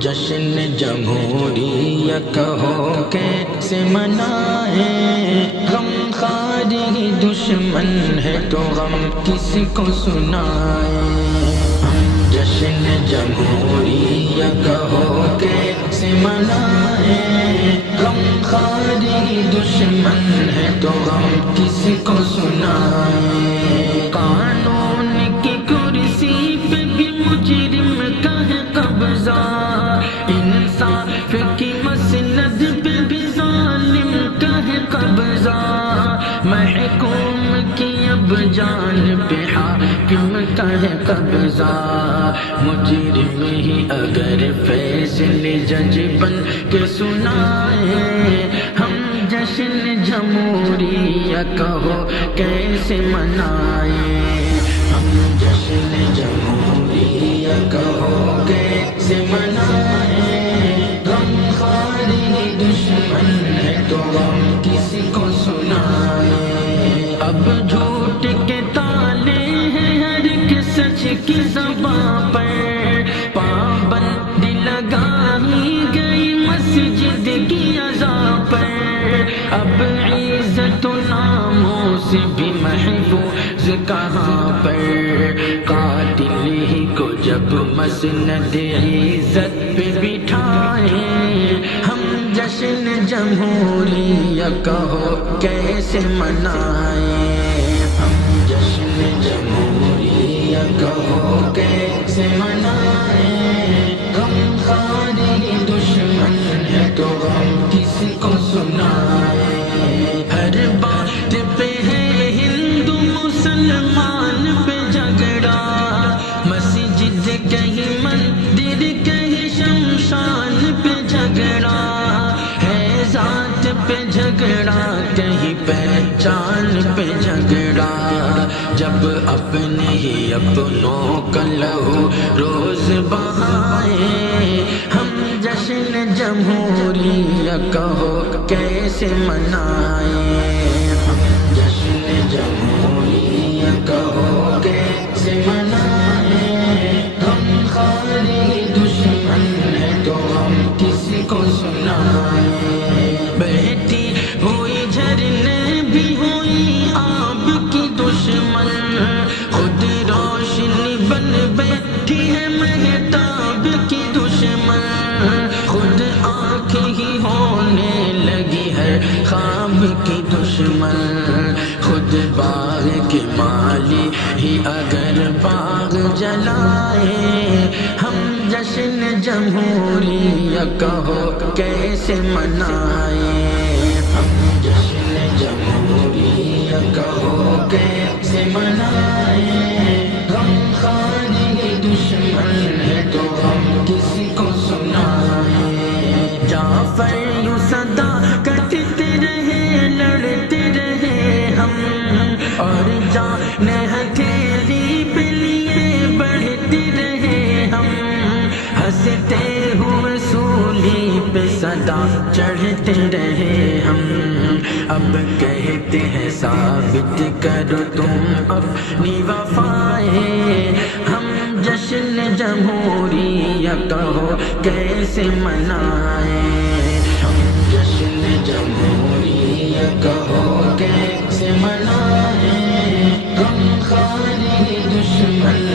جشن جمہوریت کہو کیسے منائیں، غم خاری دشمن ہے تو غم کس کو سنائیں۔ ہم جشن جمہوریت کہو کیسے منائیں، غم خاری دشمن ہے تو غم کس کو سنائیں۔ قانون کی کرسی پہ بھی مجرم کا ہے قبضہ، انصاف کی مسند پہ بھی ظالم کا ہے قبضہ، محکوم کی اب جان پہ حاکم کا ہے قبضہ، مجرم ہی اگر فیصلے جج بن کے سنائے، ہم جشن جمہوریت کہو کیسے منائیں۔ ہم جشن جمہوریت کہو کیسے منائیں، غم خاری دشمن ہے تو غم کس کو سنائیں۔ اب جھوٹ کے تالے ہیں ہر ایک سچ کی زبان پر، پابندی لگائی گئی مسجد کی اذان پر، اب عزت و ناموس بھی محفوظ کہاں پر، قاتل ہی کو جب مسند عزت پہ بٹھائیں، ہم جشن جمہوریت کہو کیسے منائیں۔ ہم جشن جمہوریت کہو کیسے منائیں، غم خاری دشمن ہے تو غم کس کو سنائیں۔ ہر بات پہ ہے ہندو مسلمان پہ جھگڑا، مسجد کہیں مندر کہیں شمشان پہ جھگڑا، ہے ذات پہ جھگڑا کہیں پہچان پہ جھگڑا، جب اپنے ہی اپنوں کا لہو روز بہائیں، ہم جشن جمہوریت کہو کیسے منائیں۔ ہم جشن جمہوریت کہو کیسے منائیں، غم خاری دشمن ہے تو غم کس کو سنائیں۔ بہتی ہوئی جھرنے بھی ہوئی آب کی دشمن، خود روشنی بن بیٹھی ہے مہتاب کی دشمن، خود آنکھ ہی ہونے لگی ہے خواب کی دشمن، خود باغ کے مالی ہی اگر باغ جلائے، ہم جشن جمہوریت کہو کیسے منائیں۔ ہم جشن جمہوریت کہو کیسے منائیں، غم خاری دشمن ہے تو غم کس کو سنائیں۔ جعفر یوں صدا کرتے رہے لڑتے رہے ہم، اور جان ہتھیلی پہ لیے بڑھتے رہے ہم، ہنستے ہوئے سولی پہ صدا چڑھتے رہے ہم، اب کہتے ہیں ثابت کرو تم اپنی وفائیں، ہم جشن جمہوریت کہو کیسے منائیں۔ ہم جشن جمہوریت کہو کیسے منائیں، غم خاری دشمن